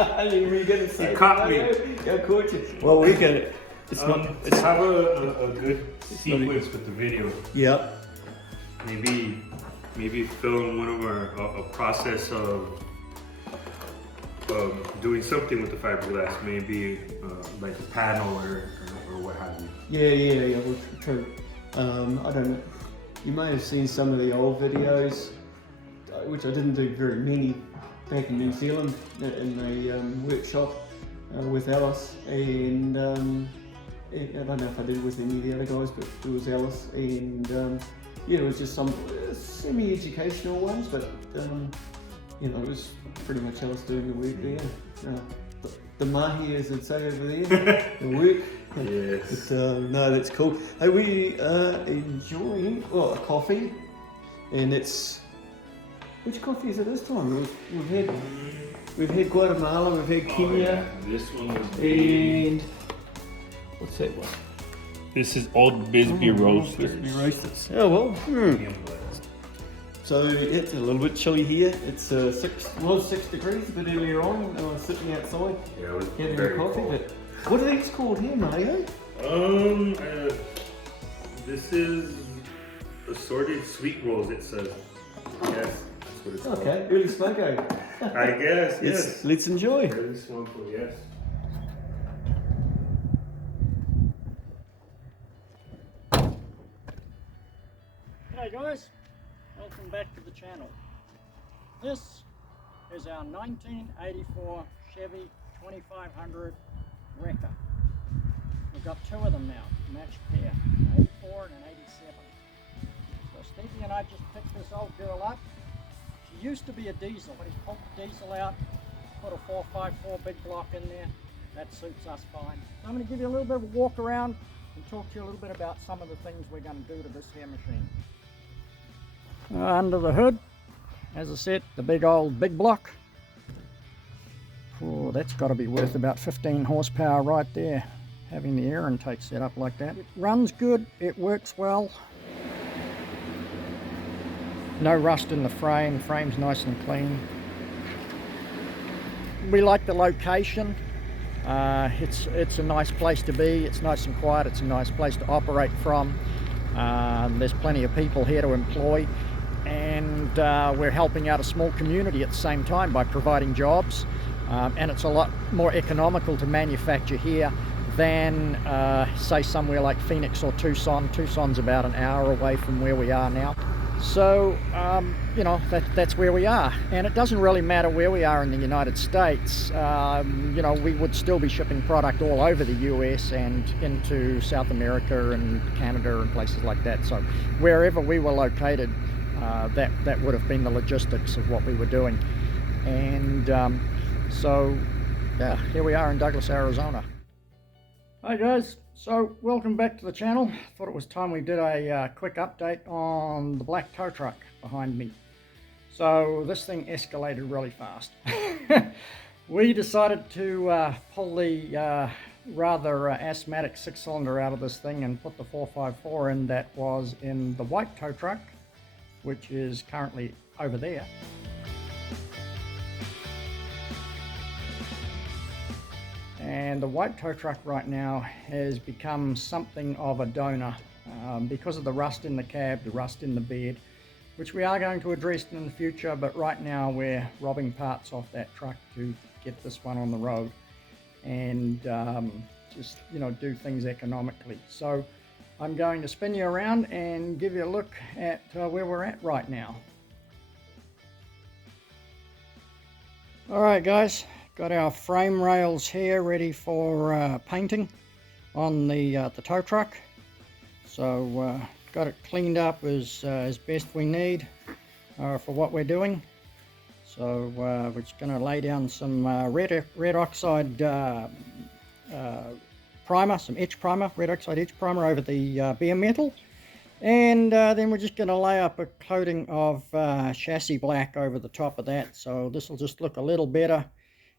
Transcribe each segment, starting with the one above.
You're gonna say You caught me. I caught you. Well, we can. It's not. It's have a good sequence with the video. Yeah. Maybe film one of our a process of doing something with the fiberglass. Maybe like a panel or what have you. Yeah. Well, true. I don't know. You may have seen some of the old videos, which I didn't do very many back in New Zealand in the workshop with Alice, and I don't know if I did it with any of the other guys, but it was Alice, and yeah, it was just some semi-educational ones, but you know, it was pretty much Alice doing the work there. The mahi, as they'd say over there, the work. Yes. But, no, that's cool. Hey, we are enjoying a coffee, and it's which coffee is it this time? We've had Guatemala, we've had Kenya. Yeah. This one was and what's that one? This is Old Bisbee Roasters. Bisbee Roasters. Oh well. So it's a little bit chilly here. It's 6 degrees a bit earlier on. I was sitting outside having a coffee. But what are these called here, Mario? This is assorted sweet rolls. It says. Yes, that's what it's called. Okay, early smoko. I guess. Yes. Let's enjoy. Early smoko. Yes. Hey guys, welcome back to the channel. This is our 1984 Chevy 2500 Wrecker. We've got two of them now, matched pair, an 84 and an 87. So Stevie and I just picked this old girl up. She used to be a diesel, but he pulled the diesel out, put a 454 big block in there. That suits us fine. So I'm going to give you a little bit of a walk around and talk to you a little bit about some of the things we're going to do to this here machine. Under the hood, as I said, the big old big block. Oh, that's got to be worth about 15 horsepower right there, having the air intake set up like that. It runs good, it works well. No rust in the frame, frame's nice and clean. We like the location. It's a nice place to be, it's nice and quiet, it's a nice place to operate from. There's plenty of people here to employ. And we're helping out a small community at the same time by providing jobs, and it's a lot more economical to manufacture here than say somewhere like Phoenix or Tucson. Tucson's about an hour away from where we are now, so you know, that's where we are, and it doesn't really matter where we are in the United States. You know, we would still be shipping product all over the US and into South America and Canada and places like that, so wherever we were located, that would have been the logistics of what we were doing. And so yeah, here we are in Douglas, Arizona. Hi guys, so welcome back to the channel. Thought it was time we did a quick update on the black tow truck behind me. So this thing escalated really fast. We decided to pull the rather asthmatic 6-cylinder out of this thing and put the 454 in that was in the white tow truck, which is currently over there. And the white tow truck right now has become something of a donor because of the rust in the cab, the rust in the bed, which we are going to address in the future, but right now we're robbing parts off that truck to get this one on the road and just, you know, do things economically. So I'm going to spin you around and give you a look at where we're at right now. Alright guys, got our frame rails here ready for painting on the tow truck. So got it cleaned up as best we need for what we're doing. So we're just going to lay down some red oxide primer, some etch primer, red oxide etch primer over the bare metal, and then we're just going to lay up a coating of chassis black over the top of that, so this will just look a little better,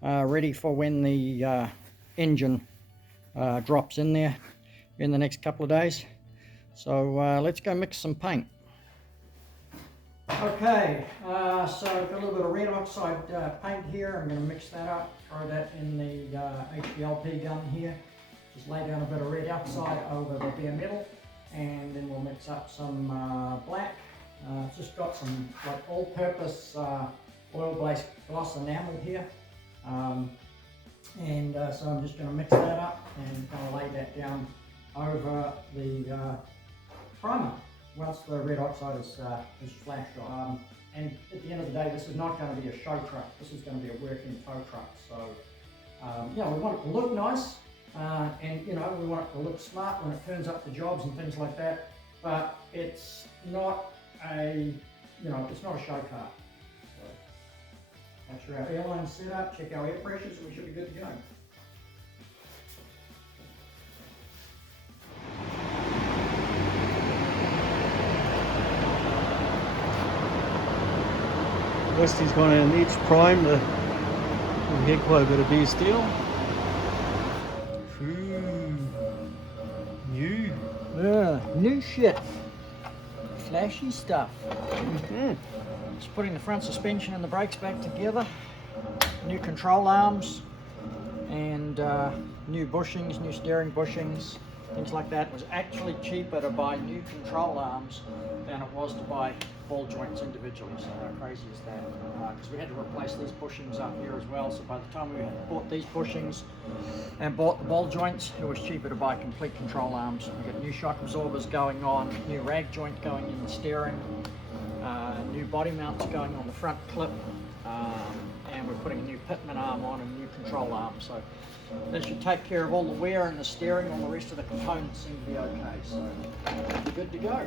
ready for when the engine drops in there in the next couple of days. So let's go mix some paint. Okay, so I've got a little bit of red oxide paint here. I'm going to mix that up, throw that in the HVLP gun here. Just lay down a bit of red oxide over the bare metal, and then we'll mix up some black. It's just got some like all-purpose oil-based gloss enamel here. So I'm just going to mix that up and kind of lay that down over the primer once the red oxide is flashed on. And at the end of the day, this is not going to be a show truck. This is going to be a working tow truck. So yeah, we want it to look nice, and we want it to look smart when it turns up to jobs and things like that. But it's not it's not a show car. So that's our airline setup. Check our air pressures, and we should be good to go. Rusty's gone and each prime the heck quite a bit of bare steel. New. Yeah, new shit. Flashy stuff. Just putting the front suspension and the brakes back together. New control arms and new bushings, new steering bushings, things like that. It was actually cheaper to buy new control arms than it was to buy ball joints individually. So how crazy is that? Because we had to replace these bushings up here as well. So by the time we had bought these bushings and bought the ball joints, it was cheaper to buy complete control arms. We've got new shock absorbers going on, new rag joint going in the steering, new body mounts going on the front clip, and we're putting a new pitman arm on and a new control arm. So that should take care of all the wear in the steering. All the rest of the components seem to be okay. So we're good to go.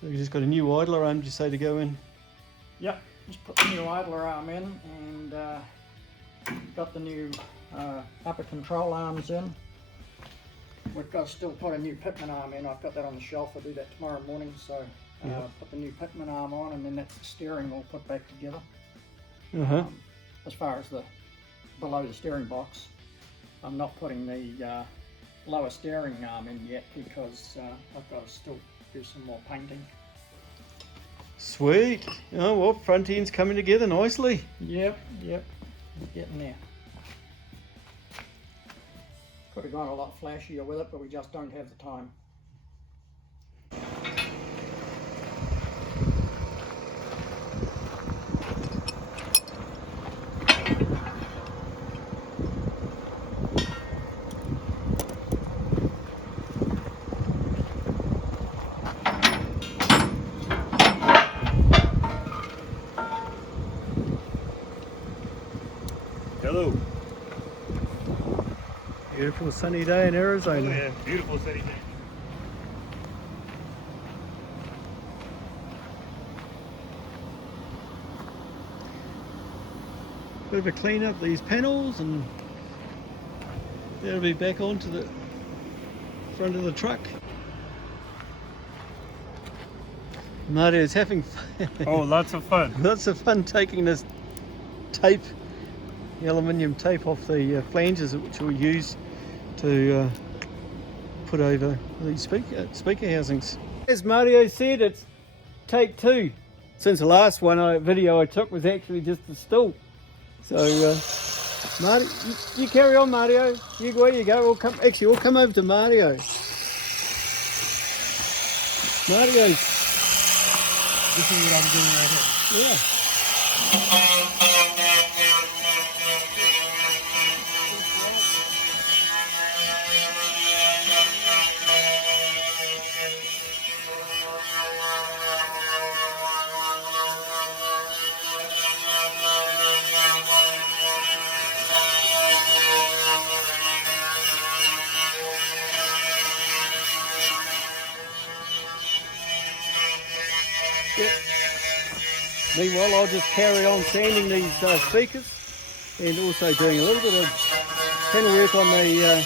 So you just got a new idler arm, you say, to go in? Yep, just put the new idler arm in, and got the new upper control arms in. We've got to still put a new pitman arm in. I've got that on the shelf. I'll do that tomorrow morning. So put the new pitman arm on, and then that's the steering we'll put back together. As far as the below the steering box, I'm not putting the lower steering arm in yet because I've got to still do some more painting. Sweet. Oh well, front end's coming together nicely. Yep, getting there. Could have gone a lot flashier with it, but we just don't have the time. Hello. Beautiful sunny day in Arizona. Oh yeah, beautiful sunny day. Bit of a clean up these panels, and that'll be back onto the front of the truck. Mario's having fun. Oh, lots of fun. Lots of fun taking this tape, the aluminium tape, off the flanges, which we'll use to put over these speaker housings. As Mario said, it's take two. Since the last video I took was actually just the stool. So Mario, you carry on, Mario. Where you go. We'll come over to Mario. Mario's. This is what I'm doing right here. Yeah. Yep. Meanwhile, I'll just carry on sanding these speakers and also doing a little bit of panel work on the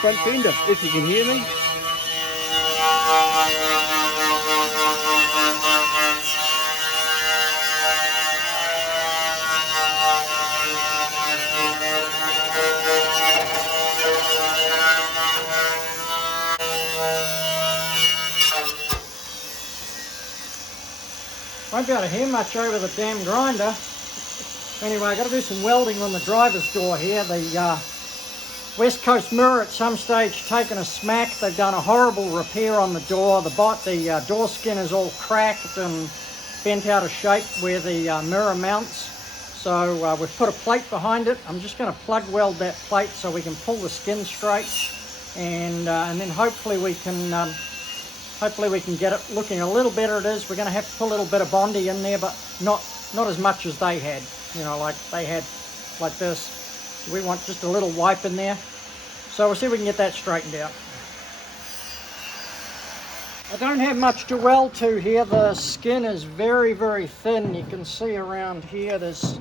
front fender, if you can hear me. Won't be able to hear much over the damn grinder. Anyway, I've got to do some welding on the driver's door here. The West Coast Mirror at some stage taken a smack. They've done a horrible repair on the door. The door skin is all cracked and bent out of shape where the mirror mounts. So we've put a plate behind it. I'm just going to plug weld that plate so we can pull the skin straight, and then hopefully we can get it looking a little better. It is. We're going to have to put a little bit of Bondi in there, but not as much as they had. You know, like they had like this. We want just a little wipe in there. So we'll see if we can get that straightened out. I don't have much to weld to here. The skin is very, very thin. You can see around here there's,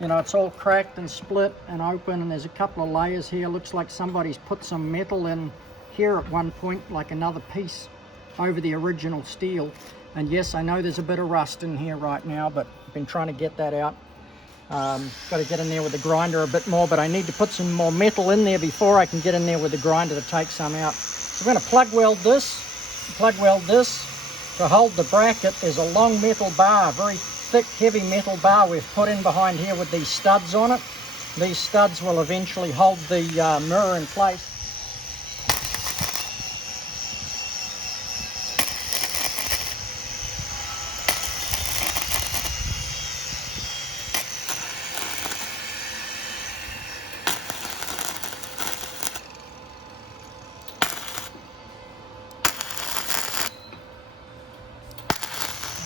you know, it's all cracked and split and open, and there's a couple of layers here. Looks like somebody's put some metal in here at one point, like another piece over the original steel. And yes, I know there's a bit of rust in here right now, but I've been trying to get that out. Got to get in there with the grinder a bit more, but I need to put some more metal in there before I can get in there with the grinder to take some out. So I'm going to plug weld this to hold the bracket. There's a long metal bar, very thick, heavy metal bar we've put in behind here with these studs on it. These studs will eventually hold the mirror in place.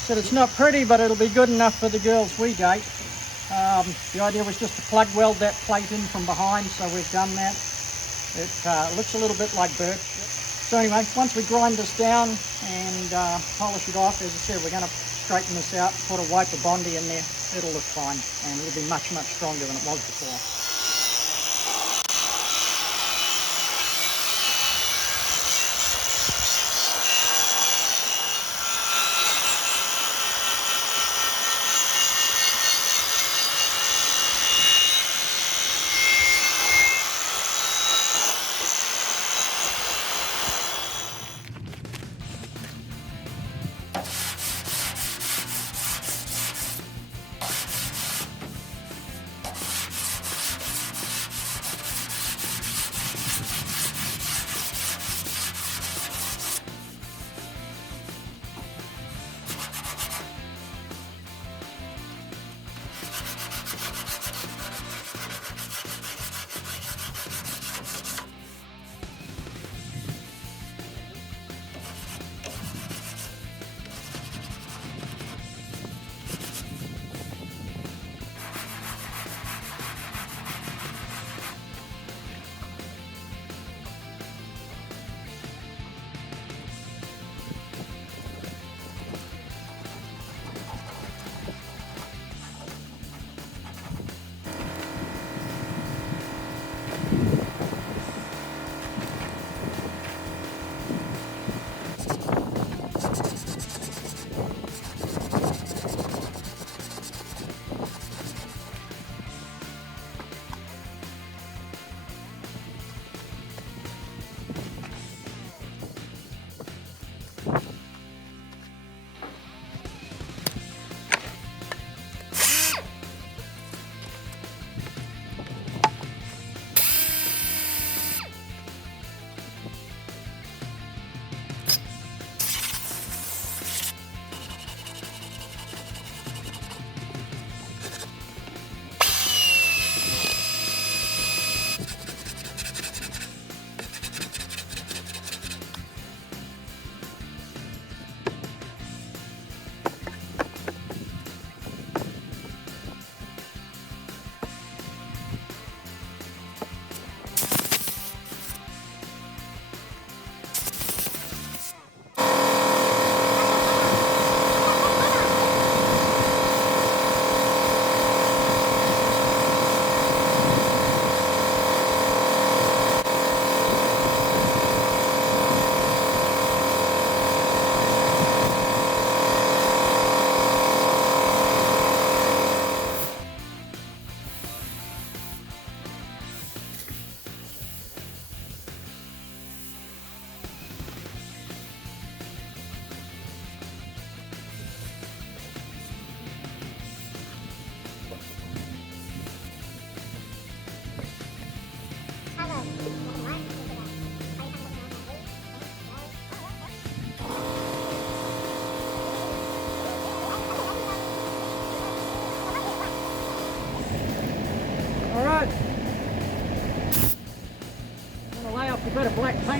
Said it's not pretty, but it'll be good enough for the girls we date. The idea was just to plug weld that plate in from behind, so we've done that. It looks a little bit like birch. So anyway, once we grind this down and polish it off, as I said, we're going to straighten this out, put a wipe of Bondi in there. It'll look fine, and it'll be much, much stronger than it was before.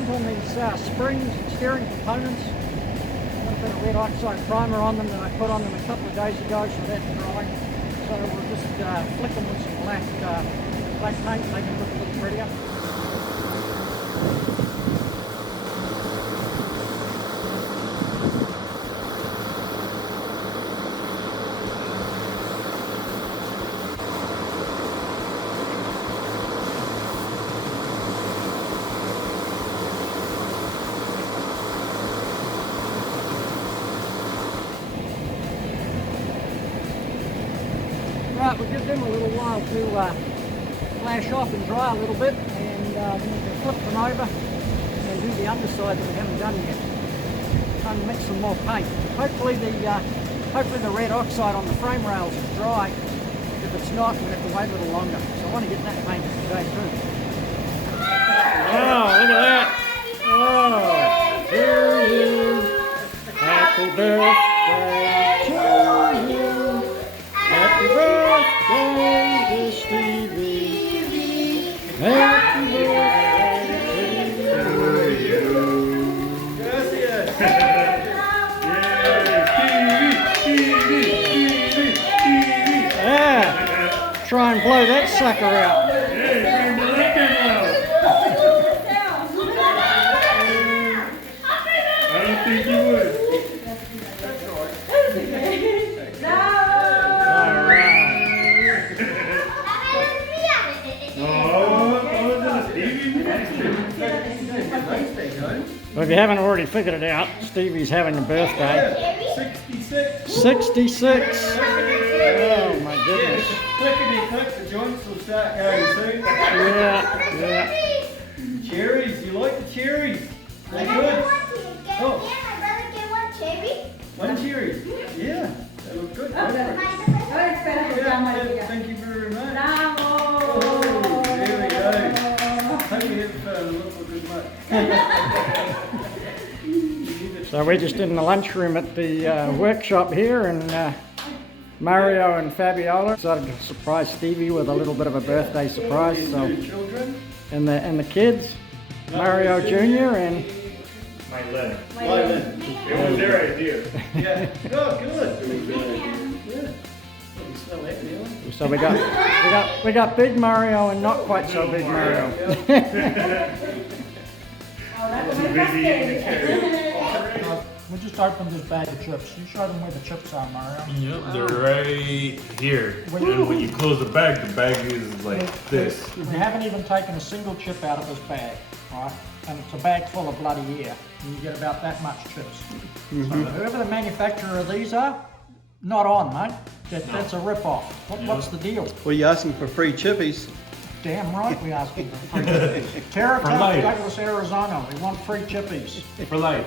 paint on these springs and steering components. Got a bit of red oxide primer on them that I put on them a couple of days ago, so that's drying. So we'll just flick them with some black paint, make them look a little prettier. Right, we'll give them a little while to flash off and dry a little bit, and then we can flip them over and do the underside that we haven't done yet. Try and mix some more paint. Hopefully the red oxide on the frame rails is dry. If it's not, we'll have to wait a little longer. So I want to get that painted today too. Oh, look at that! Oh, to you, happy birthday to you. Happy birthday to Stevie. Happy birthday to you. Gracias. Yeah. Try and blow that sucker out. I don't think you would. Well, if you haven't already figured it out, Stevie's having a birthday. 66. 66! Oh my goodness. Clickety click, the joints will start going soon. Yeah. Cherries, you like the cherries? They're good. Oh. One cherry? Yeah, they look good. Yeah, thank you very much. Oh, there we go. Hope you have look for good luck. So we're just in the lunchroom at the workshop here, and Mario and Fabiola decided to surprise Stevie with a little bit of a birthday surprise. So, and the kids, Mario Jr. and Mylen. It was their idea. Yeah. Oh, good. Yeah. You smell that, Neil? so we got big Mario and not quite so big Mario. We just opened this bag of chips. You show them where the chips are, Mario. Yep, they're right here. And when you close the bag is like this. We haven't even taken a single chip out of this bag, right? And it's a bag full of bloody air. And you get about that much chips. So whoever the manufacturer of these are, not on, mate. That's a rip-off. What's the deal? Well, you're asking for free chippies. Damn right we asking for free chippies. TerraTough, life. Douglas, Arizona. We want free chippies. For life.